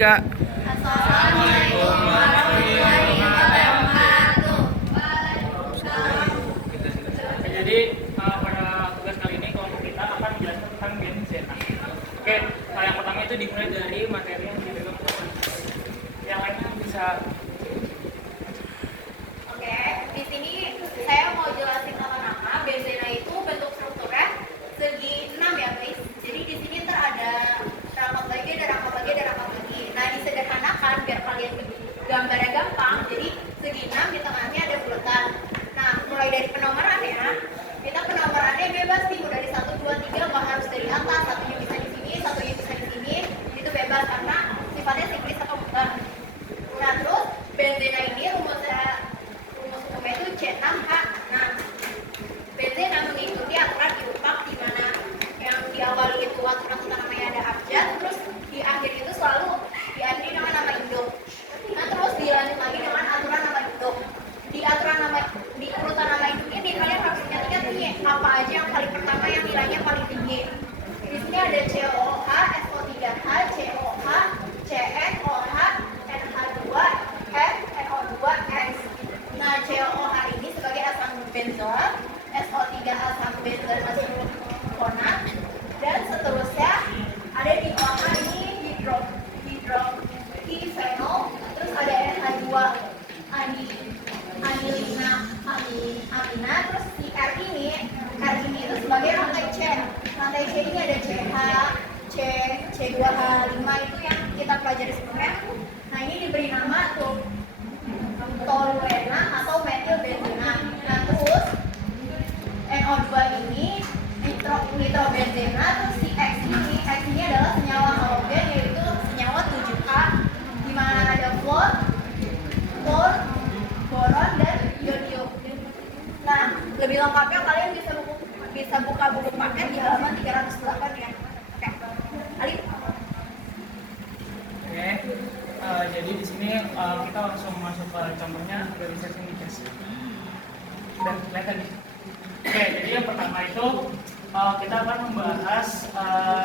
Kak. Assalamualaikum warahmatullahi wabarakatuh. Jadi pada tugas kali ini kelompok kita akan menjelaskan tentang benzena. Oke, yang pertama itu dimulai dari materi yang dipegang teman. Yang lainnya bisa. Oke, di sini saya mau jelasin nama-nama. Benzena itu bentuk strukturnya segi 6 ya guys. Jadi di sini ada rangkap lagi, ada rangkap lagi, ada rangkap lagi. Nah disederhanakan biar kalian gambarnya gampang. Jadi segi 6 di tengahnya ada bulatan. Nah mulai dari penomorannya, kita penomorannya bebas nih, mau dari 1, 2, 3, nggak harus dari atas. Satunya bisa di sini, satunya bisa di sini. Itu bebas karena sifatnya siklis atau muter. Nah terus benzena ini rumus hukumnya itu C6H. Nah benzena mengikuti aturan irupak di mana yang di awal itu aturan namanya ada abjad, terus di akhir itu selalu diakhiri dengan nama induk. Nah terus dilanjut lagi dengan aturan nama induk. Di urutan nama induk ini kalian harus ingat nih apa aja yang paling pertama yang nilainya paling tinggi. Di sini ada COH, SO3H, COH, CNOH, NH2, F, NO2, X. Nah COH ini sebagai asam benzol, SO3 asam benzol masuk konat, dan seterusnya ada di OH ini hidroxyfenol, terus ada NH2 amina, terus si R ini itu sebagai rantai C. Rantai C ini ada CH, C2H5 itu yang kita pelajari sebelumnya. Nah ini diberi nama tuh toluena atau metilbenzena. Nah terus NO2 ini nitrobenzena, terus si X ini adalah senyawa halogen, yaitu senyawa 7A di mana ada fluor, boron, dan iodium. Nah, lebih lengkapnya kalian bisa buka buku paket di halaman 308 ya. Oke. Ali. Oke, jadi di sini kita langsung masuk ke contohnya dari sesi ini. Sudah kelihatan nih. Oke, jadi yang pertama itu kita akan membahas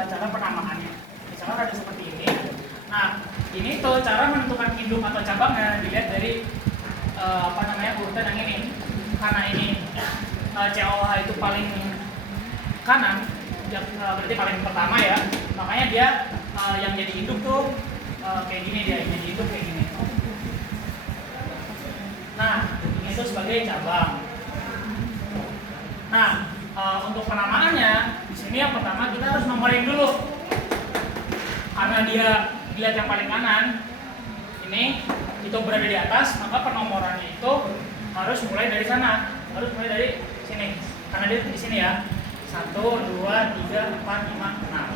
cara penamaannya. Misalkan ada seperti ini. Nah, ini tuh cara menentukan induk atau cabangnya dilihat dari urutan yang ini. Karena ini COH itu paling kanan, berarti paling pertama ya. Makanya dia yang jadi induk tuh kayak gini, dia yang jadi induk kayak gini. Nah, ini tuh sebagai cabang. Nah, untuk penamaannya di sini yang pertama kita harus nomorin dulu. Karena dia dilihat yang paling kanan, ini itu berada di atas, maka penomorannya itu harus mulai dari sana, harus mulai dari sini. Karena dia di sini ya. 1, 2, 3, 4, 5, 6.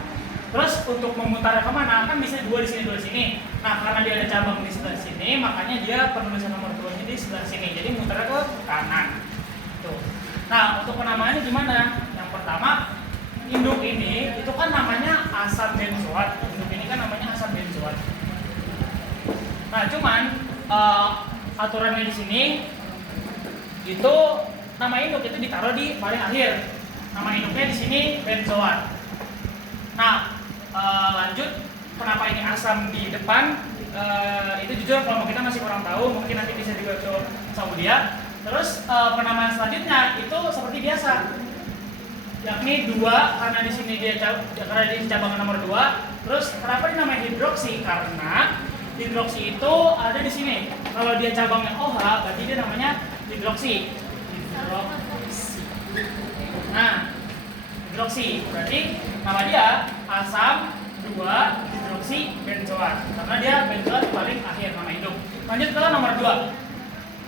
Terus untuk memutar kemana? Kan bisa 2 di sini, 2 di sini. Nah, karena dia ada cabang di sebelah sini, makanya dia penulisan nomor 2 di sebelah sini. Jadi mutarnya ke kanan. Tuh. Nah, untuk penamaannya gimana? Yang pertama, induk ini itu kan namanya asam benzoat. Induk ini kan namanya asam benzoat. Nah, cuman aturannya di sini itu nama induk itu ditaruh di paling akhir. Nama induknya di sini benzoat. Nah, lanjut kenapa ini asam di depan? Itu jujur kalau kita masih kurang tahu, mungkin nanti bisa dibantu sama dia. Terus penamaan selanjutnya itu seperti biasa, yakni 2 karena di sini karena di cabang nomor 2. Terus kenapa dinamai hidroksi? Karena hidroksi itu ada di sini. Kalau dia cabangnya OH, berarti dia namanya hidroksi. Nah, hidroksi berarti nama dia asam 2 hidroksi benzoat. Karena dia benzoat paling akhir nama induk. Lanjut ke nomor 2.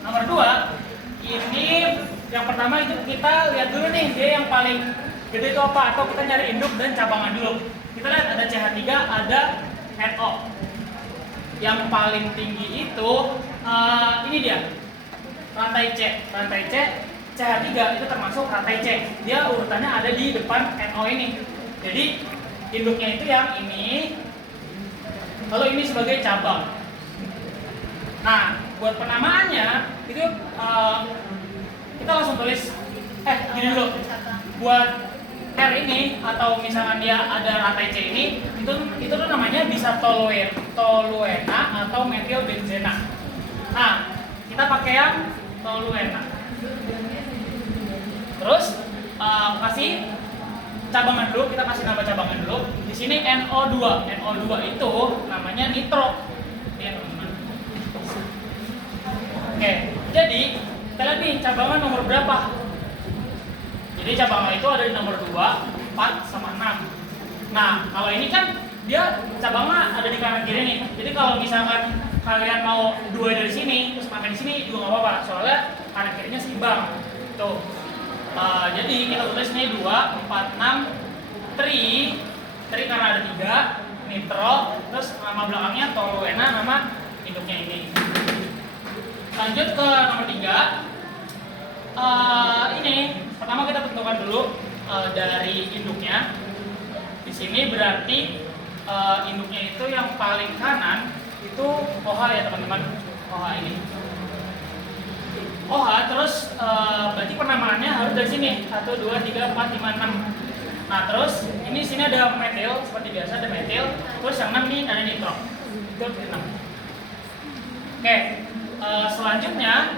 Nomor 2 ini yang pertama itu kita lihat dulu nih, dia yang paling gede itu apa? Atau kita nyari induk dan cabangan dulu. Kita lihat ada CH3, ada NO. Yang paling tinggi itu ini dia, rantai C. Rantai C, CH3 itu termasuk rantai C. Dia urutannya ada di depan NO ini. Jadi induknya itu yang ini. Kalau ini sebagai cabang. Nah, buat penamaannya itu kita langsung tulis gini dulu. Buat R ini atau misalkan dia ada rantai C ini, itu tuh namanya bisa toluena atau metilbenzena. Nah, kita pakai yang toluena. Terus kasih cabangan dulu, kita kasih nama cabangan dulu. Di sini NO2. NO2 itu namanya nitro. Ya, teman-teman. Oke, jadi kita lihat nih cabangan nomor berapa. Jadi cabangan itu ada di nomor 2, 4, sama 6. Nah, kalau ini kan dia cabangnya ada di kanan kiri nih. Jadi kalau misalkan kalian mau 2 dari sini, terus makan di sini juga nggak apa-apa. Soalnya kanan kirinya seimbang. Tuh. Jadi kita tulis nih 2, 4, 6, tri karena ada 3, nitro, terus nama belakangnya toluena, nama induknya ini. Lanjut ke nomor 3. Ini pertama kita tentukan dulu dari induknya. Di sini berarti induknya itu yang paling kanan itu OH ya teman-teman. OH ini. OH terus berarti penamaannya harus dari sini 1, 2, 3, 4, 5, 6. Nah terus ini sini ada metil seperti biasa, ada metil. Terus yang 6 nih ada nitro. Itu 6. Oke, selanjutnya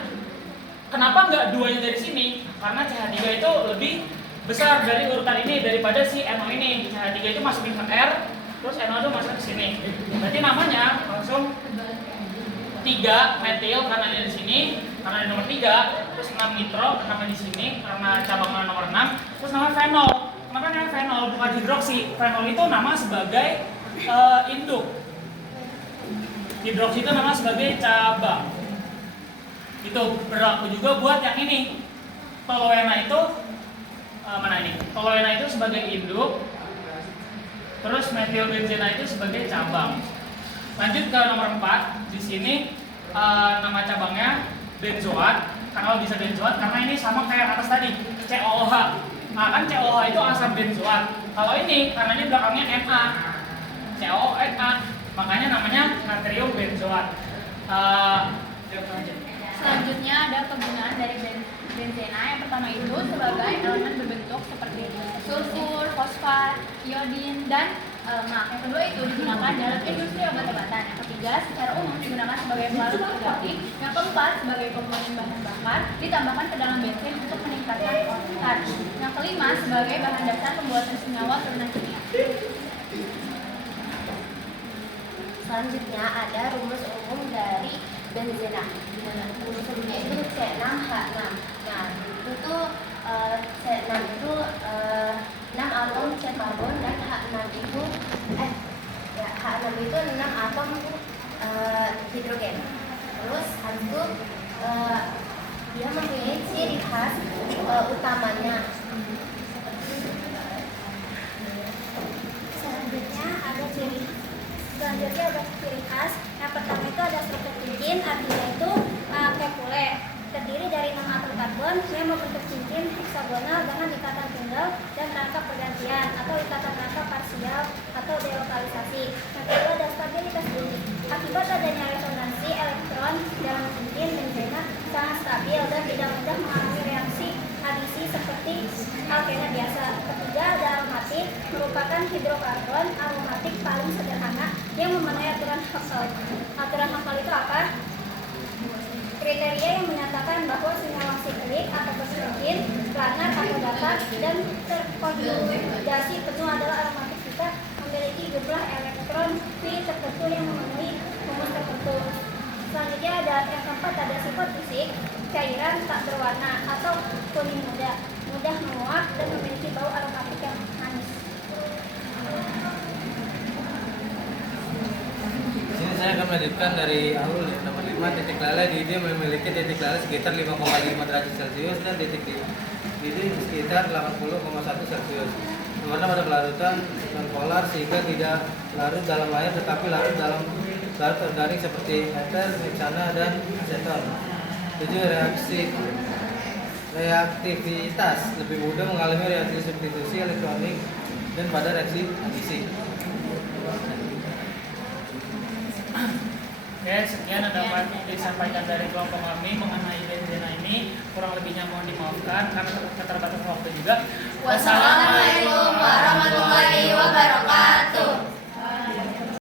kenapa nggak 2-nya dari sini? Karena CH3 itu lebih besar dari urutan ini daripada si NO ini. CH3 itu masukin ke R, terus NO itu masuk ke sini. Berarti namanya langsung 3 metil karena ada di sini, karena di nomor 3, terus 6 nitro karena di sini, karena cabangnya nomor 6, terus nama fenol. Kenapa namanya fenol bukan hidroksi? Fenol itu nama sebagai induk. Hidroksi itu nama sebagai cabang. Itu berlaku juga buat yang ini. Toluena itu mana ini? Toluena itu sebagai induk, terus metilbenzena itu sebagai cabang. Lanjut ke nomor 4. Di sini nama cabangnya benzoat. Kenapa bisa benzoat? Karena ini sama kayak atas tadi, COOH. Nah kan COOH itu asam benzoat. Kalau ini karena ini belakangnya Na, COONA, makanya namanya natrium benzoat. Selanjutnya ada kegunaan dari benzena. Yang pertama itu sebagai elemen berbentuk seperti sulfur, fosfat, iodin, dan lemak. Yang kedua itu digunakan dalam industri obat-obatan. Yang ketiga secara umum digunakan sebagai pelarut organik. Yang keempat sebagai komponen bahan bakar ditambahkan ke dalam bensin untuk meningkatkan oktan. Yang kelima sebagai bahan dasar pembuatan senyawa turunan kimia. Selanjutnya ada rumus umum dari benzena. Rumus umumnya itu C6H6. Nah, itu tuh C6 itu 6 atom C karbon dan H6 itu H6 itu 6 atom hidrogen. Terus habis itu dia mempunyai ciri khas utamanya. Selanjutnya ada ciri khas. Yang pertama itu ada struktur cincin, artinya itu kepule. Terdiri dari 6 atom karbon yang membentuk cincin heksagonal dengan ikatan tunggal dan rangka pergantian atau ikatan rangka parsial atau delokalisasi. Yang kedua ada stabilitas bunyi. Akibat adanya resonansi elektron dalam cincin benzena sangat stabil dan tidak mudah mengalami reaksi adisi seperti alkena biasa. Ketiga ada aromatik, merupakan hidrokarbon aromatik paling sederhana yang memenuhi aturan Huckel. Aturan Huckel itu apa? Kriteria yang menyatakan bahwa senyawa siklik atau cincin, planar atau datar dan terkonjugasi penuh adalah aromatik jika memiliki jumlah elektron P tertentu yang memenuhi rumus tertentu. Selanjutnya ada yang keempat ada sifat fisik, cairan tak berwarna atau kuning muda, mudah menguap dan memiliki bau aromatik yang manis. Sini saya akan melanjutkan dari awal ya, nomor 5 titik lele di dia memiliki titik lele sekitar 5,5 derajat Celcius dan titik di sekitar 80,1 Celcius. Nomor 6 ada pelarutan non-polar sehingga tidak larut dalam air tetapi larut dalam larut organik seperti ether, hexana dan aseton. 7 reaktivitas lebih mudah mengalami reaksi substitusi elektronik dan pada reaksi adisi. Oke, sekian yang dapat disampaikan dari kelompok kami mengenai benzena ini. Kurang lebihnya mohon dimaafkan karena keterbatasan waktu juga. Wassalamualaikum warahmatullahi wabarakatuh.